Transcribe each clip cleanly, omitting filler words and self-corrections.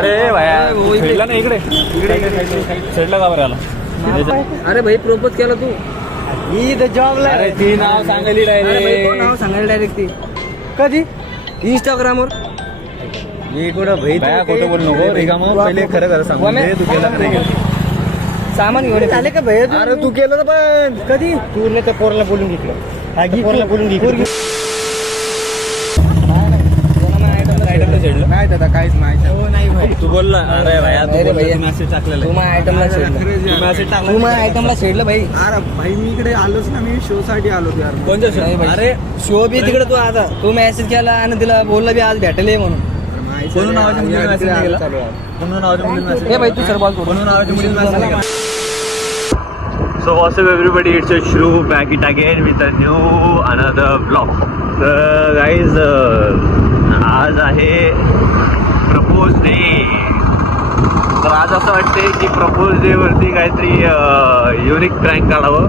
अरे भाया खेळला ना इकडे खेळला का बरं आला? अरे भाई प्रपोज केला तू जॉबला. अरे ती नाव सांगायली डायरेक्ट. नाव सांगायला डायरेक्ट ती कधी इंस्टाग्रामवर. मी कुठं भाई खोटं बोल नको रे का मग पहिले खरं खरं सांग तू केलं का नाही केलं? सामान घेऊन झाले का भैया? अरे तू केलं ना पण कधी तू नाही त्या पोराला बोलून घेतलं. पोराला बोलून घेतलं नाही दादा काहीच नाही. तू बोलला अरे भाया भैया. मेसेज टाकलेला तू माझ्या आयटमला छेडलं. मेसेज तू माझ्या आयटमला छेडलं भाई. अरे भाई मी इकडे आलोच ना, मी शो साठी आलो यार. कोणत्या नाही show? भाई. अरे शो बी तिकडे तू आता तू मेसेज केला आणि तिला बोलला बी आज भेटले म्हणून. कोण नावाच्या मुलीने मेसेज नाही केला? कोण नावाच्या मुलीने मेसेज हे भाई तू सर बोल कोण नावाच्या मुलीने मेसेज नाही केला? So what's up everybody, it's a Shru back it again with a new another vlog. Guys, आज आहे प्रपोज डे. तर आज असं वाटते की प्रपोज डे वरती काहीतरी युनिक प्रँक काढावं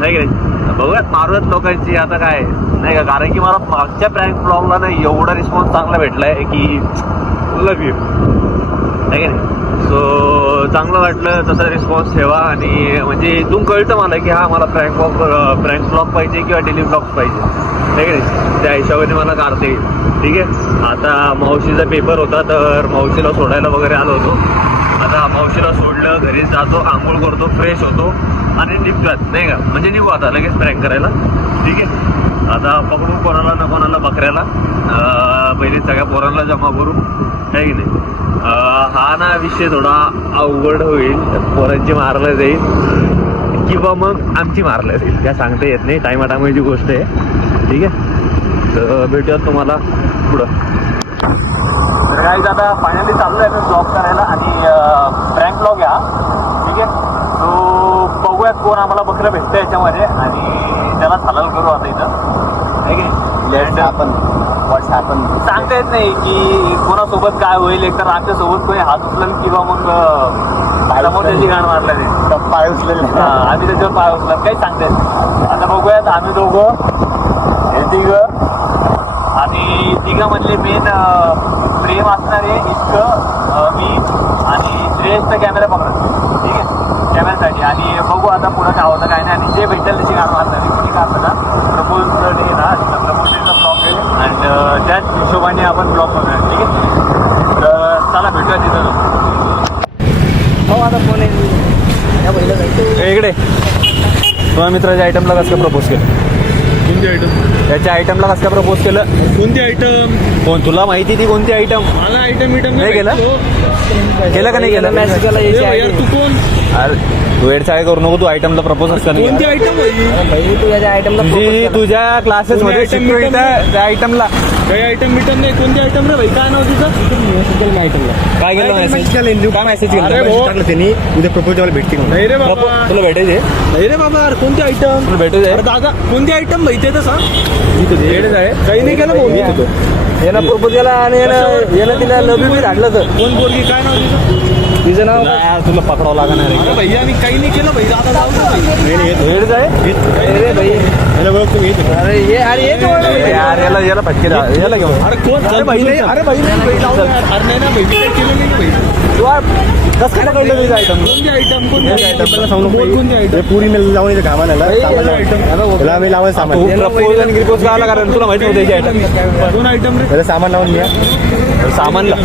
नाही की नाही. बघूयात मारूयात लोकांची आता काय नाही का, कारण की मला मागच्या प्रँक ब्लॉगला ना एवढा रिस्पॉन्स चांगला भेटलाय की लव्ह यू नाही की नाही. सो चांगलं वाटलं तसा रिस्पॉन्स ठेवा. आणि म्हणजे इथून कळतं मला की हा मला प्रँक ब्लॉग पाहिजे किंवा डेली ब्लॉग्स पाहिजे नाही की नाही. त्या हिशोबाने मला काढता येईल. ठीक आहे. आता मावशीचा पेपर होता तर मावशीला सोडायला वगैरे आलो होतो. आता मावशीला सोडलं, घरी जातो, आंघोळ करतो, फ्रेश होतो आणि निघतात नाही का. म्हणजे निघू आता लगेच प्रँक करायला. ठीक आहे. आता पकडू कोणाला ना कोणाला बकऱ्याला. पहिले सगळ्या पोरांना जमा करू आहे की नाही. हा ना विषय थोडा अवघड होईल. पोरांची मारलं जाईल किंवा मग आमची मारलं जाईल, काय सांगता येत नाही. टायमाटायमाची गोष्ट आहे. ठीक आहे. तर भेटूयात तुम्हाला पुढं. तर काही आता फायनली चाललो आहे ब्लॉग करायला आणि प्रँक ब्लॉग या. ठीक आहे. तो बघूयात कोण आम्हाला बकरं भेटतं याच्यामध्ये आणि त्याला हलाल करू आता इथं आहे की आपण आपण सांगता येत नाही की कोणासोबत काय होईल. एकतर आमच्यासोबत कोणी हात उचलेल किंवा मग समोर त्याची गाण मारला जाईल. पाय उचलेले. आम्ही त्याच्यावर पाय उचलत काही सांगता येत नाही. आता बघूयात आम्ही दोघं हे तिघं आणि तिघामधले मेन प्रेम असणारे इतकं मी आणि श्रेयसचा कॅमेरा पकडतो. ठीक आहे. कॅमेऱ्यासाठी आणि बघू आता पुढं काय होतं काय नाही. आणि जे भेटेल त्याची गाण मारणार किती काढतं ना प्रपोज डे ना प्रपोज डेचा ब्लॉग आहे आणि त्याच हिशोबाने आपण ब्लॉग करणार. ठीक आहे. तर चला भेटूया तिथं. हो आता फोन आहे इकडे तुझ्या मित्राच्या आयटमला कसं काय प्रपोज केलं? कोणती आयटम? त्याच्या आयटमला कसं काय प्रपोज केलं? कोणती आयटम? कोण तुला माहिती ती कोणती आयटम? मला आयटम नाही केलं? केलं का नाही केलं? मेसेज केला याची तू कोण? अरे तू वेडचाळ करू नको. तू आयटमला प्रपोज असं नाही कोणती केलं? आयटम? भाई तू याच्या आयटमला तुझी तुझ्या क्लासेस मध्ये item शिकवली item त्या आयटमला काही आयटम बिटम नाही. कोणती आयटम रे भाई? काय नाव तुझं? आयटमला काय केलं मेसेज? काय मेसेज अरे केलं? भाऊ. टाकलं त्यांनी उद्या प्रपोजल भेटते म्हणून. नाही रे बाबा. तुला भेटायचे? नाही रे बाबा. अरे कोणती आयटम? तुला भेटायचे? अरे दादा कोणती आयटम भाई ते तर सांग. काही नाही केलं भाऊ मी. याला प्रपोज केला आणि याला तिला लव्ह यू काढलं तर कोण पोरगी? काय नाव तुझं? तिचं नाव यार तुला पकडावं लागणार अरे भैया मी काही नाही केलं भाई. आता जाऊ दे भाई. भेट आहे. अरे भाई याला बघ तुम्ही येतो. अरे ये यार याला फटके याला घेऊन अरे कोण? अरे भाई नाही. अरे भाई नाही भाई. जाऊ दे. अरे नाही ना भाई. मी काही केलं नाही भाई. कसं काय पकडलं तुझं आयटम? कोणती आयटम? कोणती मला आयटम? सांगू नको. कोणती हे आयटम? पुरीने जाऊन येतं कामाला त्याला आम्ही लावायला सामान. प्रपोज आणि गिरपोज काय आला? कारण तुला माहिती नव्हतं याची आयटम. कोण आयटम रे? त्याला सामान लावून घ्या. सामानला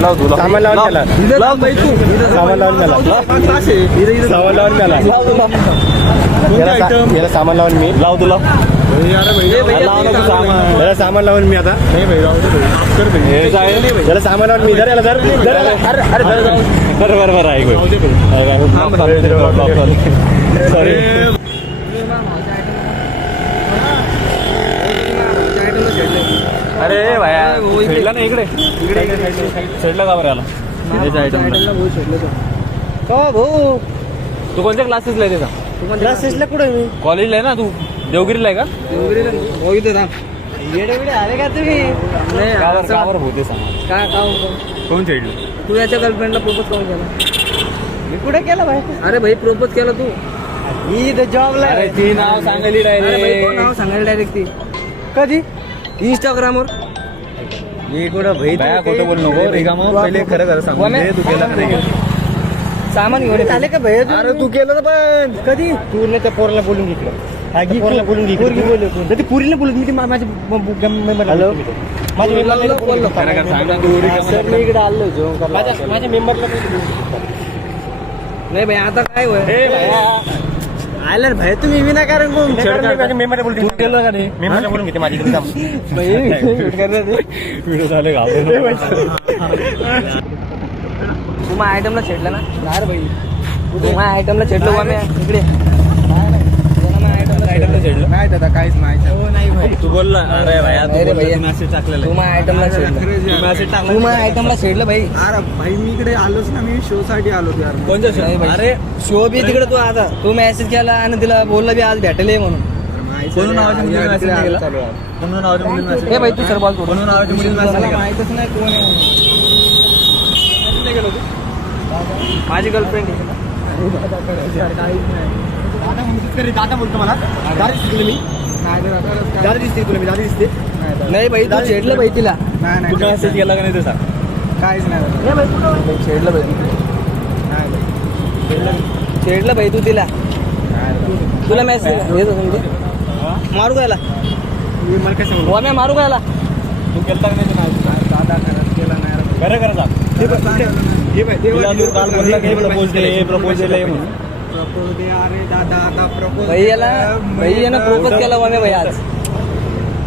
लाव तुला सामान लावून त्याला. लाव बाई तू. सामान लावून त्याला. क्लास आहे. सामान लावून त्याला. कोणती आयटम? याला सामान लावून मी. लाव तुला. अरे भाई. लाव ना तू सामान. त्याला सामान लावून मी आता. नाही भाई. राहू दे भाई. कर भाई. हे जाय. त्याला सामान लावून मी. धर याला धर. धर याला. बरं ऐक राहू दे भाई. सॉरी. अरे भाया खेळला ना इकडे खेळला का बरं आला? भाऊ तू कोणत्या क्लासेसला आहे त्याचा? क्लासेसला कुठे मी कॉलेजला आहे ना तू? देवगिरीला आहे का? येडे बिडे आले का तुम्ही? नाही का बरं भूते सांग. काय कोण खेळलं? तू याच्या गर्लफ्रेंडला प्रपोज करून केला? मी कुठे केला भाई? अरे भाई प्रपोज केला तू जॉबला. अरे ती नाव सांगायली नाव डायरेक्ट. सांगायला डायरेक्ट ती कधी? इंस्टाग्रामवर. हे कुठं भाई खोटं बोल नको रिकाम पहिले खरं खरं सांग तू केलं का नाही सामान घेऊन झाले का भैया अरे तू केलं तर पण कधी तू त्या पोराला बोलून घेतलं पोराला बोलून घेतलं ती पुरीला बोलून मी माझ्या हॅलो खरं खरं सांग ना तू सर मी इकडे आलो जो माझ्या मेंबरला नाही भाई आता काय होय आलं भाई तुम्ही विनाकारण बोलून माझ्या मेंबरला बोलतो तू केलं का नाही मेंबरला बोलून घेते माझी व्हिडिओ झाले तू माझ्या आयटमला छेडला ना नाही भाई तू माझ्या आयटमला छेडलो का मी इकडे नाही दादा काहीच नाही तू बोलला अरे भाई नाही रे भैया. मेसेज टाकलेला तू माझ्या आयटमला छेडलं मेसेज तू माझ्या आयटमला छेडलं भाई अरे भाई मी इकडे आलोच ना मी शो साठी आलो यार कोणत्या नाही शो भाई. अरे शो बी तिकडे तू आता तू मेसेज केला आणि तिला बोलला बी आज भेटले म्हणून कोण नावाची मुली मेसेज नाही केला कोण नावाची मुली मेसेज हे भाई तू सर बोल कोण नावाची मुली मेसेज मला नाही केला माहितच नाही कोण आहे म्हणून. नाही केलं तू माझी गर्लफ्रेंड आहे दादा बोलतो मला दादा दिसते तुला मी दादा दिसते तुला मी दादा दिसते नाही भाई तू छेडलं भाई तिला तू मेसेज केला का नाही ते सांग काहीच नाही नाही भाई कुठं छेडलं भाई छेडलं भाई तू तिला तुला मेसेज येत असेल ते मारू गायला मला काय सांगू मी मारू गायला तू केलता का नाही ते नाही दादा खरंच केला नाही खरं खरं सांग हे बाय तुला तू काल म्हणला की प्रपोजल आहे म्हणून अरे दादा आता प्रपोज भैयानं प्रपोज केला वामे भाई आज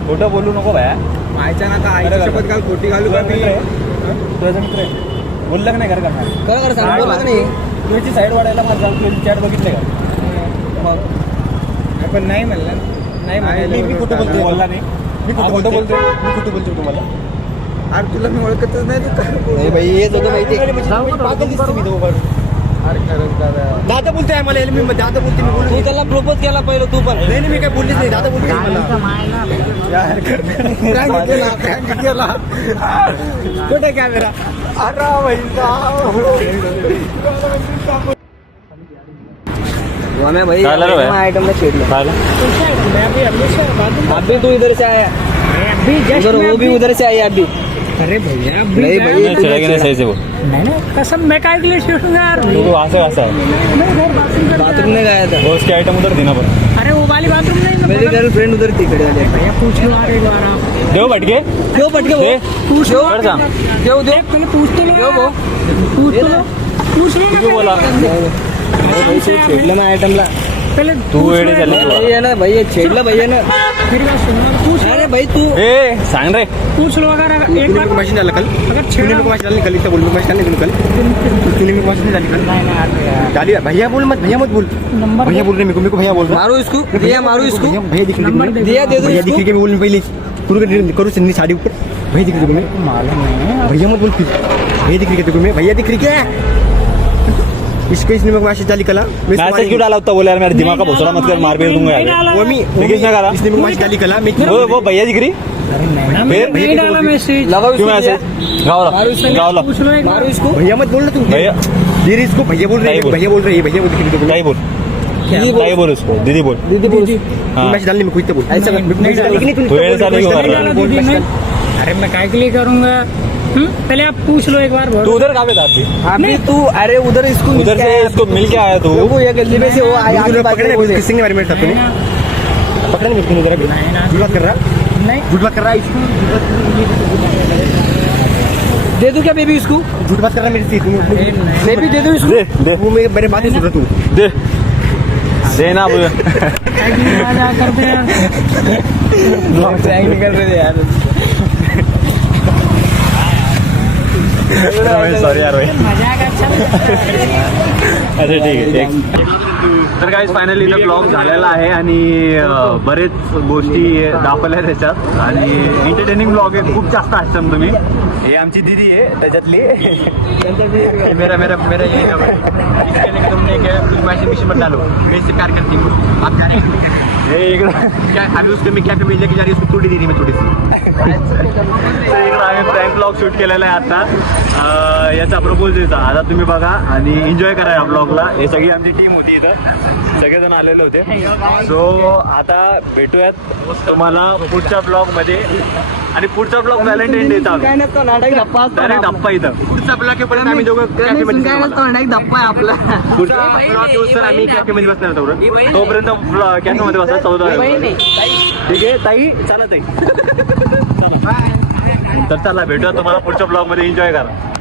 खोटं बोलू नको भाया मायच्या ना आईची शपथ घाल खोटी घालू का मी तुझा मित्र आहे बोलला का नाही खरं खरं खरं खरं सांग बोला का नाही तुझी साईड वाढायला माझा तुझी चॅट बघितले का पण नाही म्हणलं नाही मी कुठं बोलतो बोलला नाही मी कुठं बोलतो मी कुठं बोलतो तुम्हाला अरे तुला मी ओळखतच नाही तू काय नाही भाई येत होतं माहिती पागल दिसतो मी दोघं अरे खरंच दादा दादा बोलतोय मला मी दादा बोलते मी बोलू तू त्याला प्रपोज केला पहिलं तू पण नाही मी काय बोललीच नाही दादा बोलतोय मला Prank केला कुठे कॅमेरा अरे वामे भाई काय झालं भाई? आइटम में छेड़ काय अभी तू इधर से आया उधर वो भी उधर से आया अभी अरे भैया नहीं भाई चला की नाही सही से बोल नहीं ना कसम मैं काय के लिए शिफ्ट यार तू असं असं बाथरूम में गया था वो उसकी आइटम उधर देना पण अरे वो वाली बाथरूम नहीं मेरी गर्लफ्रेंड उधर थी खड़ी वाले भैया पूछ लो यार एक बार आप देव भटके क्यों पटके वो दे पूछ लो कर सांग क्यों दो देख पहले पूछ तो लो क्यों वो पूछ तो लो पूछ लो ना तू बोला भाई तू छेड़ला ना आइटमला पहले तू वेडे झाली तू भाई है ना भाई ये छेड़ला भैया ना फिर बात सुनो पूछ अरे भाई तू ए सांग रे पूछ लो अगर एक बार मशीन झालं कल अगर छेड़ा मशीन झाली कल इथं बोल मशीन झाली कल मशीन झाली कल झाली भैया बोल मत भैया बोल नंबर भैया बोल रहे मेरे को भैया बोल रहा मारो इसको दिया मारो इसको भैया दिख नंबर दे दिया दे दो भैया दिख इसको रही मैं बोल पहले पूरा करूँ चंदी साड़ी ऊपर भैया दिख रही मैं मालूम है भैया मत बोल फिर भैया दिख रही है भैया दिख रही क्या इसको इसने मेरे को मैसेज डाली कला मैसेज क्यों डाला होता बोले यार मेरा दिमाग का भोसड़ा मत कर मार पीट दूंगा नहीं यार डाला वो मी किसने करा इसने मेरे को मैसेज डाली कला मैं वो भैया दिख रही ना फिर? नहीं डाला मैसेज लगाओ क्यों इसको मैसेज गावला मारो इसको गावला पूछ लो एक मारो बार इसको भैया मत बोल ना तू भैया दे रही इसको भैया बोल रहे नहीं बोल। भैया बोल रहे भैया बोल दिख रही नहीं बोल दीदी बोल नहीं बोल उसको दीदी बोल दीदी बोल हाँ मैसेज डालने में कोई तो बोल ऐसा कर। तू ऐसा नहीं कर नहीं डाला दीदी ने अरे मैं काय के लिए करूंगा पहले आप पूछ लो एक बार तू उधर कहाँ पे था अभी अभी तू अरे उधर इसको उधर से इसको मिल के आया तू वो ये गली में से वो आया आगे पकड़ने बात किसी ने बारे में साथ में पकड़ने में किसी ने झूठ बात कर रहा नहीं झूठ बात कर रहा है इसको दे दूं क्या बेबी इसको झूठ बात कर रहा है मेरे से बेबी दे दूं इसको दे दे वो मेरे बात नहीं सुन रहा तू दे देना मुझे काय के लिए मजाक करते हैं नहीं कर रहे यार सॉरी यार भाई मजाक अच्छा लगता है। अच्छा ठीक आहे तर गाईज फायनली इथं ब्लॉग झालेला आहे आणि बरेच गोष्टी दाखवल्या त्याच्यात आणि एंटरटेनिंग ब्लॉग आहे खूप जास्त हसताम तुम्ही हे आमची दीदी आहे त्याच्यातली मेरा मेरा मेरा ये इसके लिए तुमने क्या कुछ मैसेज मिशन मत डालो मैं इससे प्यार करती हूँ आप जाने हे इकडं क्या अभी उसके मैं क्या कमी लेके जा रही उसको थोड़ी दे रही मैं थोड़ी सी इकडं आम्ही प्रँक ब्लॉग शूट केलेला आहे आता याचा प्रपोजचा आता तुम्ही बघा आणि एन्जॉय करा या ब्लॉगला हे सगळी आमची टीम होती इथं सगळेजण आलेले होते सो आता भेटूयात तुम्हाला पुढच्या ब्लॉगमध्ये आणि पुढचा ब्लॉग व्हॅलेंटाईन डे चालू काय नसतो नाटक धप्पा असतो डायरेक्ट धप्पा इथं पुढचा ब्लॉग येईपर्यंत आम्ही दोघं कॅफे मध्ये काय नसतो नाटक धप्पा आहे आपला पुढचा ब्लॉग येऊन तर आम्ही कॅफे मध्ये बसणार होतो तोपर्यंत कॅफे मध्ये बसणार 14 ठीक आहे ताई चला ताई चला तर चला भेटूया तुम्हाला पुढच्या ब्लॉग मध्ये एन्जॉय करा